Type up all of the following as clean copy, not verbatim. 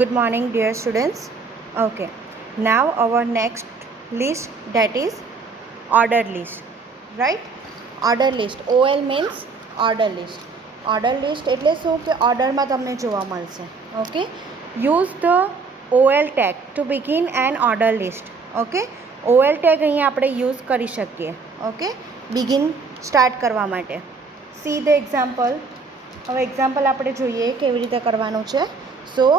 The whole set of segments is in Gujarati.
Good morning, dear students. Okay, now our next list, that is order list, right? Order list. OL means order list. Order list એટલે શું કે ઓર્ડરમાં તમને જોવા મળશે. Okay, use the OL tag to begin an order list. Okay, OL tag અહીંયા આપણે યુઝ કરી શકીએ. Okay, begin સ્ટાર્ટ કરવા માટે. See the example. હવે એક્ઝામ્પલ આપણે જોઈએ કેવી રીતે કરવાનું છે. So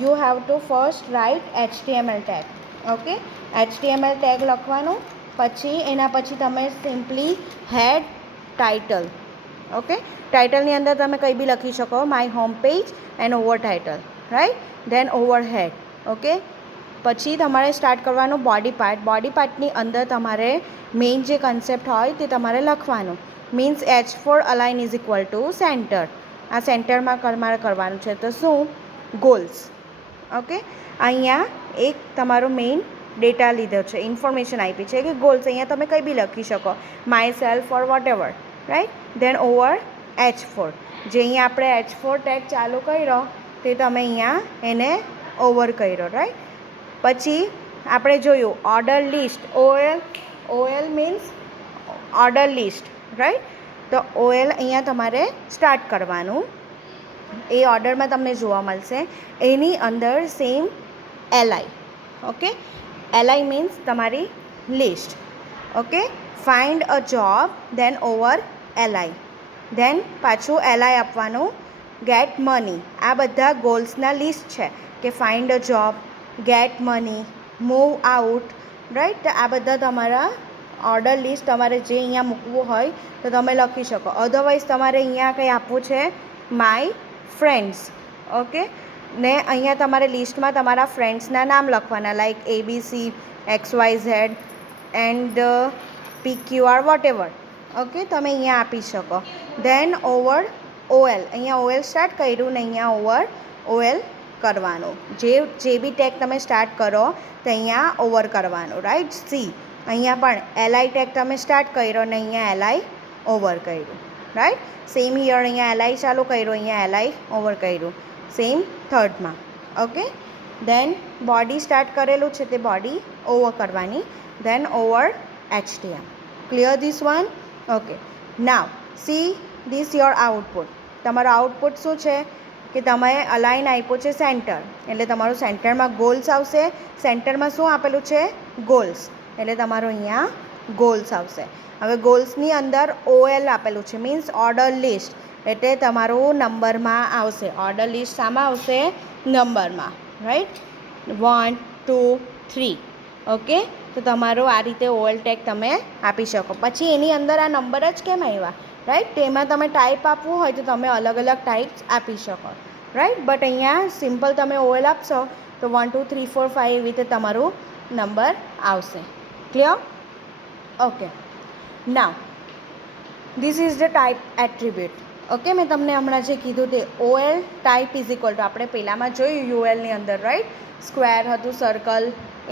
you have to first write HTML tag. Okay, HTML tag લખવાનું, પછી એના પછી તમે સિમ્પલી હેડ ટાઇટલ. ઓકે, ટાઇટલની અંદર તમે કંઈ બી લખી શકો, my home page and over title, right, then over head. Okay, પછી તમારે સ્ટાર્ટ કરવાનું બોડી પાર્ટ. બોડી પાર્ટની અંદર તમારે મેઇન જે કન્સેપ્ટ હોય તે તમારે લખવાનું. Means H4 align is equal two centre. આ સેન્ટરમાં તમારે કરવાનું છે. તો શું? ગોલ્સ. ઓકે, અહીંયા એક તમારો મેઇન ડેટા લીધો છે, ઇન્ફોર્મેશન આપી છે કે ગોલ્સ. અહીંયા તમે કંઈ બી લખી શકો, myself or whatever, right. Then over H4. જે અહીંયા આપણે H4 ટેગ ચાલુ કર્યો તે તમે અહીંયા એને ઓવર કર્યો, રાઈટ. પછી આપણે જોયું order list. OL means order list, right. તો OL અહીંયા તમારે સ્ટાર્ટ કરવાનું. એ ઓર્ડરમાં તમને જોવા મળશે. એની અંદર same LI. Okay, LI means તમારી list. Okay, find a job, then over LI. Then પાછું LI આપવાનું, ગેટ મની. આ બધા ગોલ્સના લિસ્ટ છે કે find a job, get money, move out, right. તો આ બધા તમારા ઓર્ડર લિસ્ટ તમારે જે અહીંયા મૂકવું હોય તો તમે લખી શકો. અધરવાઇઝ તમારે અહીંયા કંઈ આપવું છે, માય ફ્રેન્ડ્સ. ઓકે, ને અહીંયા તમારે લિસ્ટમાં તમારા ફ્રેન્ડ્સના નામ લખવાના, like ABC, XYZ and PQR whatever. Okay, તમે અહીંયા આપી શકો. Then over OL. અહીંયા OL સ્ટાર્ટ કર્યું ને અહીંયા ઓવર OL કરવાનું. જે બી ટેગ તમે સ્ટાર્ટ કરો તો અહીંયા ઓવર કરવાનું, રાઈટ. સી અહીંયા પણ LI ટેગ તમે સ્ટાર્ટ કર્યો ને અહીંયા LI ઓવર કર્યું, રાઈટ. સેમ હિયર અહીંયા LI ચાલુ કર્યું, અહીંયા LI ઓવર કર્યું. સેમ થર્ડમાં. ઓકે, દેન બોડી સ્ટાર્ટ કરેલું છે તે બોડી ઓવર કરવાની. Then over HTML. Clear this one? Okay, now see this your output. તમારો આઉટપુટ શું છે કે તમે અલાઇન આપ્યું છે સેન્ટર, એટલે તમારું સેન્ટરમાં ગોલ્સ આવશે. સેન્ટરમાં શું આપેલું છે? ગોલ્સ. એટલે તમારું અહીંયા ગોલ્સ આવશે. હવે ગોલ્સની અંદર OL આપેલું છે, મીન્સ ઓર્ડર લિસ્ટ. એટલે તમારું નંબરમાં આવશે. ઓર્ડર લિસ્ટ શામાં આવશે? નંબરમાં, રાઈટ. 1 2 3. ઓકે, તો તમારું આ રીતે OL ટેગ તમે આપી શકો. પછી એની અંદર આ નંબર જ કેમ આવ્યા, રાઈટ. તેમાં તમે ટાઈપ આપવું હોય તો તમે અલગ અલગ ટાઈપ્સ આપી શકો, રાઈટ. બટ અહીંયા સિમ્પલ તમે OL આપશો તો 1 2 3 4 5 એવી રીતે તમારું નંબર આવશે. Clear? Okay, now this is the type attribute. Okay, મેં તમને હમણાં જે કીધું તે OL type is equal to, આપણે પહેલાંમાં જોયું ULની અંદર, રાઈટ. સ્ક્વેર હતું, સર્કલ,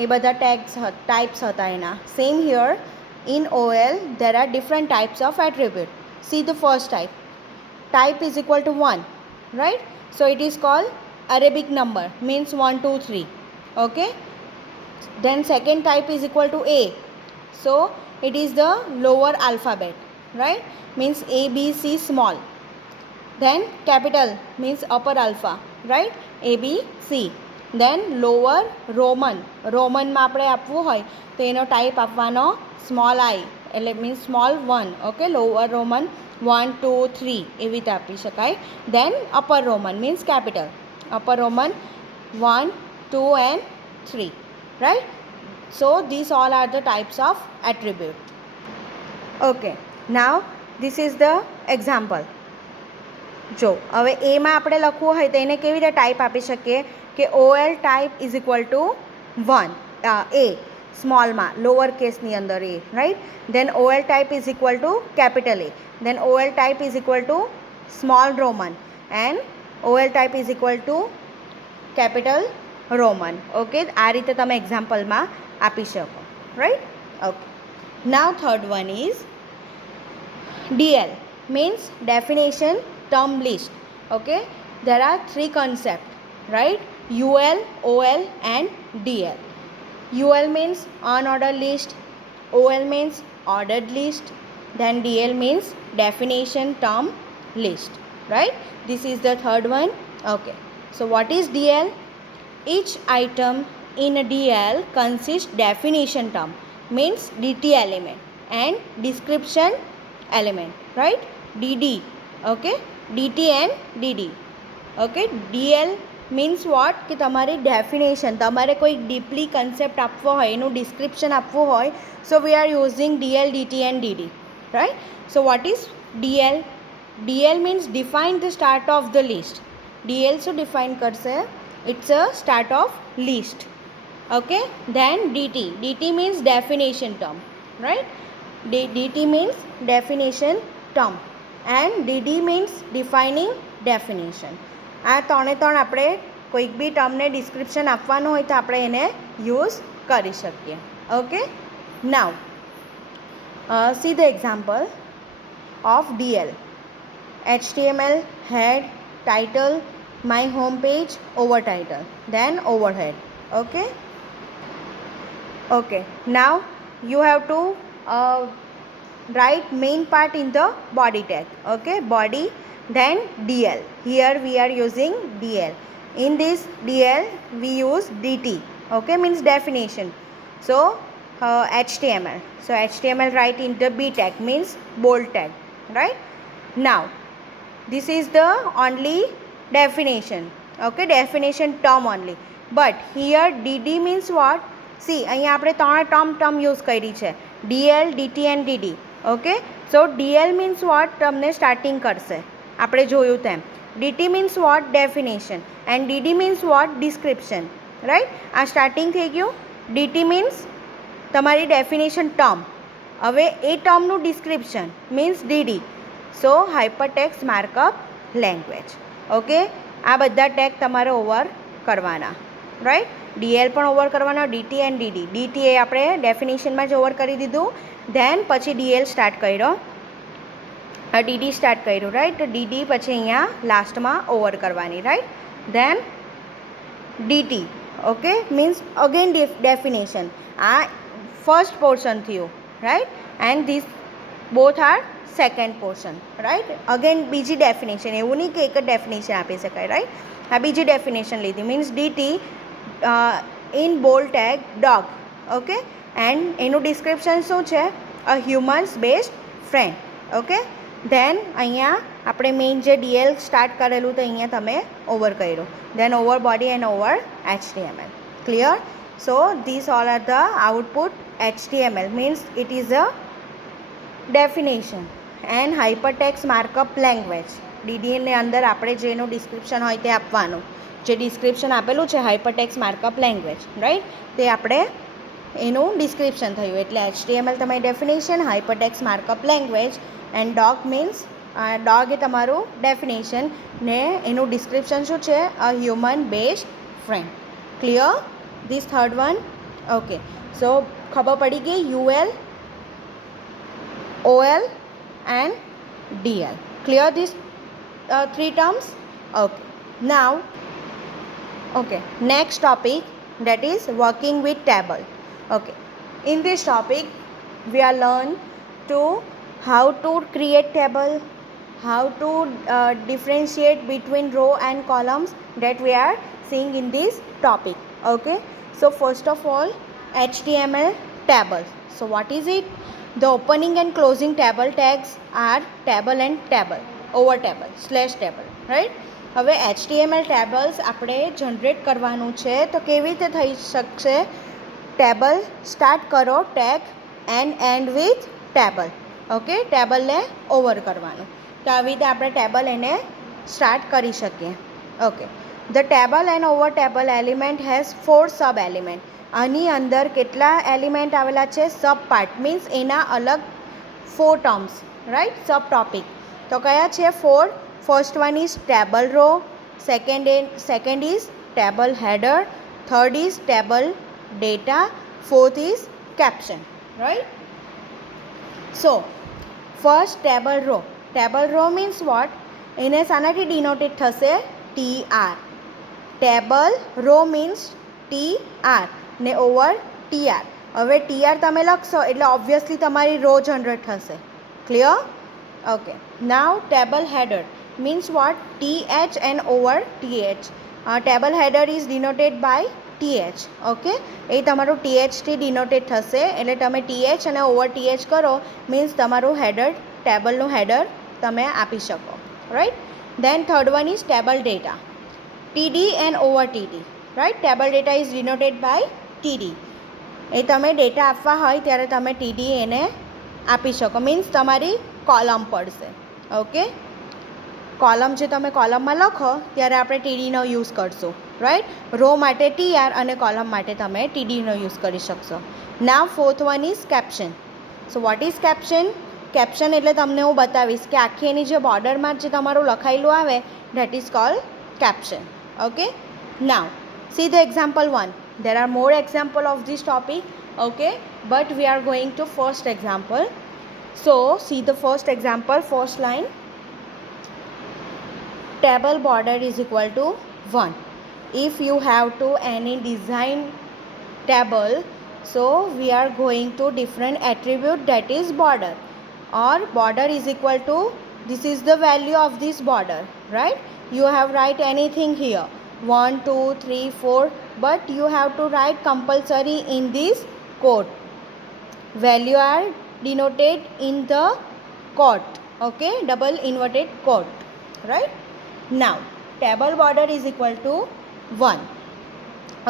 એ બધા ટેગ્સ ટાઈપ્સ હતા એના. Same here in OL there are different types of attribute. See the first type. Type is equal to 1, right? So it is called Arabic number, means 1 2 3. Okay, then second type is equal to A. So it is the lower alphabet, right? Means A B C small. Then capital means upper alpha, right? A B C. Then lower Roman. રોમનમાં આપણે આપવું હોય તો એનો ટાઈપ આપવાનો સ્મોલ I, એટલે means small 1. Okay, lower Roman 1 2 3 એવી રીતે આપી શકાય. Then upper Roman means capital. Upper Roman 1 2 and 3, right? So these all are the types of attribute. Okay, now this is the example. જો હવે એમાં આપણે લખવું હોય તો એને કેવી રીતે ટાઈપ આપી શકીએ કે OL type is equal to 1, A સ્મોલમાં, લોઅર કેસની અંદર A, right. Then OL type is equal to capital A. Then OL type is equal to small Roman and OL type is equal to capital Roman. Okay, આ રીતે તમે એક્ઝામ્પલમાં આપી શકો, right. Okay, now third one is DL, means definition term list. Okay, there are three concepts. right? UL, OL and DL. UL means unordered list, OL means ordered list, then DL means definition term list, right? This is the third one. Okay, so what is DL? Each item in a DL consists definition term, means DT element, and description element, right? DD, okay? DT and DD, okay? DL means what કે તમારે ડેફિનેશન, તમારે કોઈ ડીપલી કન્સેપ્ટ આપવો હોય, એનું ડિસ્ક્રિપ્શન આપવું હોય, so we are using DL, DT and DD, right? So what is DL? DL means define the start of the list. DL શું ડિફાઇન કરશે? It's a start of list, okay? Then DT means definition term, right? DT means definition term and DD means defining definition. આ ત્રણે ત્રણ આપણે કોઈક બી ટર્મને ડિસ્ક્રિપ્શન આપવાનું હોય તો આપણે એને યુઝ કરી શકીએ, okay? Now see the example of DL. HTML head, title, my home page, over title, then overhead, okay? Okay, now you have to write main part in the body tag, okay? Body, then DL. Here we are using DL. In this DL we use DT, okay? Means definition. So HTML, so HTML write in the B tag, means bold tag, right? Now this is the only definition, okay? Definition term only, but here DD means what? See, અહીંયા આપણે ત્રણ ટર્મ યુઝ કરી છે, DL, DT and DD, okay? So DL means what? ટર્મને સ્ટાર્ટિંગ કરશે, આપણે જોયું તેમ. DT means what? Definition. and DD means what? Description, right? આ સ્ટાર્ટિંગ થઈ ગયું. DT means તમારી ડેફિનેશન ટર્મ, હવે એ ટર્મનું description means DD. So hypertext markup language, okay? આ બધા ટેગ તમારે ઓવર કરવાના, રાઈટ? DL પણ ઓવર કરવાના, DT એન્ડ DD. DT એ આપણે ડેફિનેશનમાં જ ઓવર કરી દીધું, ધેન પછી DL સ્ટાર્ટ કર્યો, DD સ્ટાર્ટ કર્યું, રાઈટ? તો DD પછી અહીંયા લાસ્ટમાં ઓવર કરવાની, right? Then DT, okay? Means again definition. આ ફર્સ્ટ પોર્શન થયું, right? And this both are second portion, right? Again બીજી ડેફિનેશન, એવું નહીં કે એક જ ડેફિનેશન આપી શકાય, રાઈટ? આ બીજી ડેફિનેશન લીધી, means DT in bold tag dog, okay? And એનું ડિસ્ક્રિપ્શન શું છે? A human's best friend, okay? Then અહીંયા આપણે મેઇન જે DL સ્ટાર્ટ કરેલું તો અહીંયા તમે ઓવર કર્યું, then over body and over HTML. Clear? So this all are the output HTML, means it is a definition and hypertext markup language. DDની અંદર આપણે જેનું ડિસ્ક્રિપ્શન હોય તે આપવાનું, જે ડિસ્ક્રિપ્શન આપેલું છે હાઇપરટેક્સ્ટ માર્કઅપ લેંગ્વેજ, રાઈટ? તે આપણે એનું ડિસ્ક્રિપ્શન થયું, એટલે HTML તમારી definition, hypertext markup language, and dog means dog એ તમારું ડેફિનેશન ને એનું ડિસ્ક્રિપ્શન શું છે? A human best friend. Clear? This third one, okay? So ખબર પડી ગઈ UL, OL and DL. Clear these three terms? Okay. Now, okay, next topic, that is working with table. Okay, in this topic we are learn to how to create table, how to differentiate between row and columns, that we are seeing in this topic, okay? So first of all, HTML table. So what is it? The opening and closing table tags are table and table, over table, slash table, right? હવે HTML ટેબલ્સ આપણે જનરેટ કરવાનું છે, તો કેવી રીતે થઈ શકશે? ટેબલ સ્ટાર્ટ કરો tag and and with table, okay? ટેબલને ઓવર કરવાનું, તો આવી રીતે આપણે ટેબલ એને સ્ટાર્ટ કરી શકીએ, okay? The table and over table element has 4 sub element. આની અંદર કેટલા એલિમેન્ટ આવેલા છે? સબ પાર્ટ, મીન્સ એના અલગ 4 ટર્મ્સ, રાઈટ? સબ ટોપિક તો કયા છે? 4. First one is table row, second is table header, third is table data, fourth is caption, right? So first table row. Table row means what? એને શાનાથી ડિનોટેડ થશે? TR, table row means TR ને ઓવર TR. હવે TR તમે લખશો એટલે ઓબ્વિયસલી તમારી રો જનરેટ થશે. Clear? Okay. Now table header means what? TH and over TH. Table header is denoted by TH. Okay, એ તમારું TH થી ડિનોટેડ થશે એટલે તમે TH અને ઓવર TH કરો મીન્સ તમારું હેડર ટેબલનું હેડર તમે આપી શકો. Right. Then third one is table data. TD and over TD. Right. Table data is denoted by TD. એ તમે ડેટા આપવા હોય ત્યારે તમે TD એને આપી શકો મીન્સ તમારી કોલમ પડશે. ઓકે, કોલમ જે તમે કોલમમાં લખો ત્યારે આપણે TDનો યુઝ કરશું. રાઈટ. રો માટે TR અને કોલમ માટે તમે TDનો યુઝ કરી શકશો. Now fourth one is caption. So what is caption? Caption એટલે તમને હું બતાવીશ કે આખી એની જે બોર્ડરમાં જે તમારું લખાયેલું આવે that is called caption. Okay. Now see the example 1. There are more example of this topic, okay, but we are going to first example. So see the first example, first line. Table border is equal to 1. If you have to any design table, so we are going to different attribute that is border, or border is equal to this is the value of this border. Right. You have write anything here 1 2 3 4, but you have to write compulsory in this quote. Value are denoted in the quote. Okay, double inverted quote. Right. Now table border is equal to 1.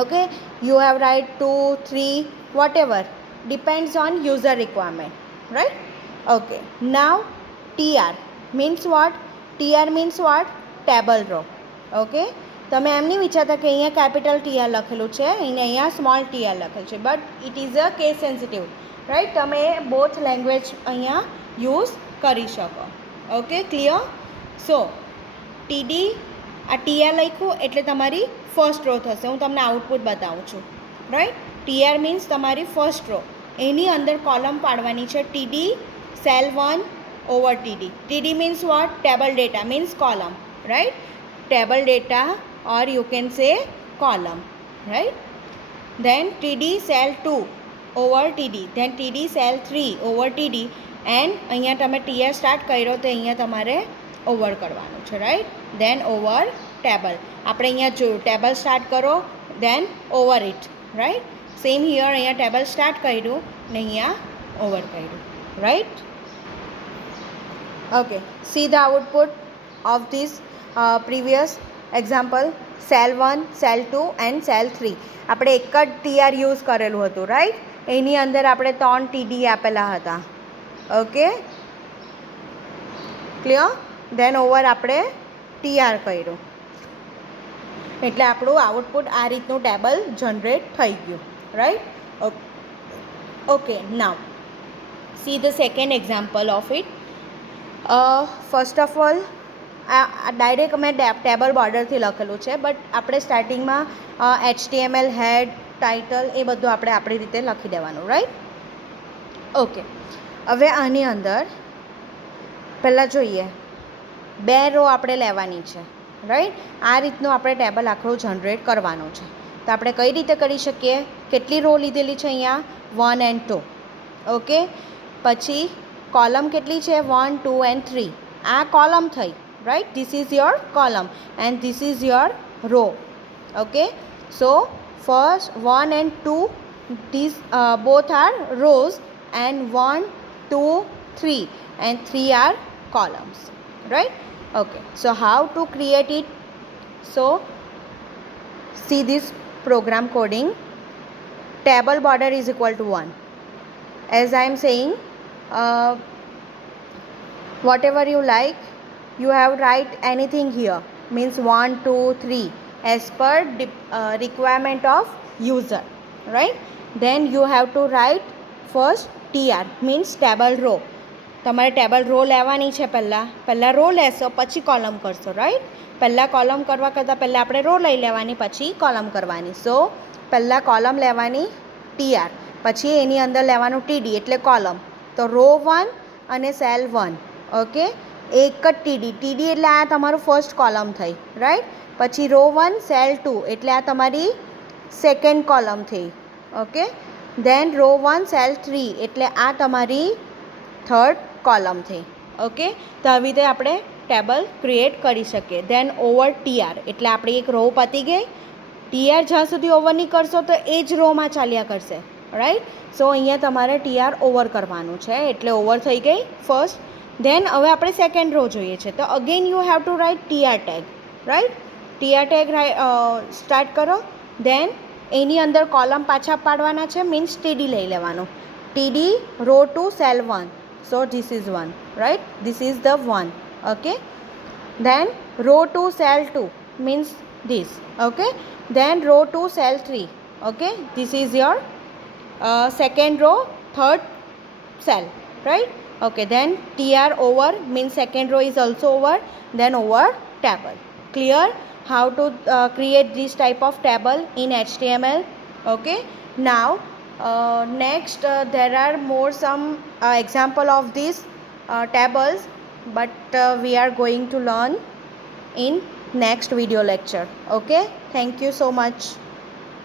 Okay, you have write 2 3 whatever, depends on user requirement. Right. Okay. Now TR means what? TR means what? Table row. Okay, તમે એમ નહીં વિચારતા કે અહીંયા કેપિટલ TR લખેલું છે અને અહીંયા સ્મોલ TR લખેલું છે, but it is a case sensitive. Right. તમે બોથ લેંગ્વેજ અહીંયા યુઝ કરી શકો. Okay, clear? સો TD આ TR લખ્યું એટલે તમારી ફર્સ્ટ રો થશે. હું તમને આઉટપુટ બતાવું છું. રાઈટ. TR મીન્સ તમારી ફર્સ્ટ રો, એની અંદર કોલમ પાડવાની છે TD cell 1 over TD. TD means what? Table data means column. Right. Table data or you can say column. Right. Then TD cell 2 over TD, then TD cell 3 over TD, and અહીંયા તમે TR સ્ટાર્ટ કર્યો તો અહીંયા તમારે ઓવર કરવાનું છે. રાઈટ. દેન ઓવર ટેબલ આપણે અહીંયા જોયું ટેબલ સ્ટાર્ટ કરો then over it. Right. Same here અહીંયા ટેબલ સ્ટાર્ટ કર્યું ને અહીંયા ઓવર કર્યું. Right. Okay, see the output of this previous example. Cell 1 cell 2 and cell 3 આપણે એક જ TR યુઝ કરેલું હતું. રાઈટ. એની અંદર આપણે 3 TD આપેલા હતા. Okay, clear? દેન ઓવર આપણે TR કર્યું એટલે આપણું આઉટપુટ આ રીતનું ટેબલ જનરેટ થઈ ગયું. Right. Okay. Now see the second example of it. First of all direct મેં ટેબલ બોર્ડરથી લખેલું છે, બટ આપણે સ્ટાર્ટિંગમાં HTML હેડ ટાઇટલ એ બધું આપણે આપણી રીતે લખી દેવાનું. રાઈટ. ઓકે, હવે આની અંદર પહેલાં જોઈએ 2 રો આપણે લેવાની છે. રાઈટ. આ રીતનું આપણે ટેબલ આખું જનરેટ કરવાનું છે. તો આપણે કઈ રીતે કરી શકીએ? કેટલી રો લીધેલી છે અહીંયા? 1 and 2. ઓકે, પછી કોલમ કેટલી છે? 1 2 and 3. આ કોલમ થઈ. Right, this is your column and this is your row. Okay, so first 1 and 2, these both are rows, and 1 2 3 and 3 are columns. Right. Okay, so how to create it? So see this program coding. Table border is equal to 1. As I am saying, whatever you like, you have write anything here means 1 2 3 as per requirement of user. Right. Then you have to write first TR means table row. તમારે ટેબલ રો લેવાની છે. પહેલાં રો લેશો પછી કોલમ કરશો. રાઈટ. પહેલાં કોલમ કરવા કરતાં પહેલાં આપણે રો લઈ લેવાની પછી કોલમ કરવાની. સો પહેલાં કોલમ લેવાની TR, પછી એની અંદર લેવાનું TD એટલે કોલમ. તો રો 1 અને સેલ 1. ઓકે, એક જ TD એટલે આ તમારું ફર્સ્ટ કોલમ થઈ. રાઈટ. પછી રો 1 સેલ 2 એટલે આ તમારી સેકન્ડ કોલમ થઈ. ઓકે, ધેન રો 1 સેલ 3 એટલે આ તમારી થર્ડ કોલમ થઈ. ઓકે, તો આવી રીતે આપણે ટેબલ ક્રિએટ કરી શકીએ. ધેન ઓવર ટીઆર એટલે આપણી એક રો પતી ગઈ. ટીઆર જ્યાં સુધી ઓવર નહીં કરશો તો એ જ રોમાં ચાલ્યા કરશે. રાઈટ, સો અહીંયા તમારે ટીઆર ઓવર કરવાનું છે એટલે ઓવર થઈ ગઈ ફર્સ્ટ. ધેન હવે આપણે સેકન્ડ રો જોઈએ છે, તો again you have to write TR tag. Right, TR tag start કરો. ધેન એની અંદર કોલમ પાછા પાડવાના છે, મીન્સ ટીડી લઈ લેવાનું. TD row 2 cell 1, so this is 1. Right, this is the 1. Okay, then row 2 cell 2 means this. Okay, then row 2 cell 3. Okay, this is your second row, third cell, right? Okay, then tr over means second row is also over, then over table. Clear how to create this type of table in HTML? Okay, now next there are more some example of these tables, but we are going to learn in next video lecture. Okay, thank you so much.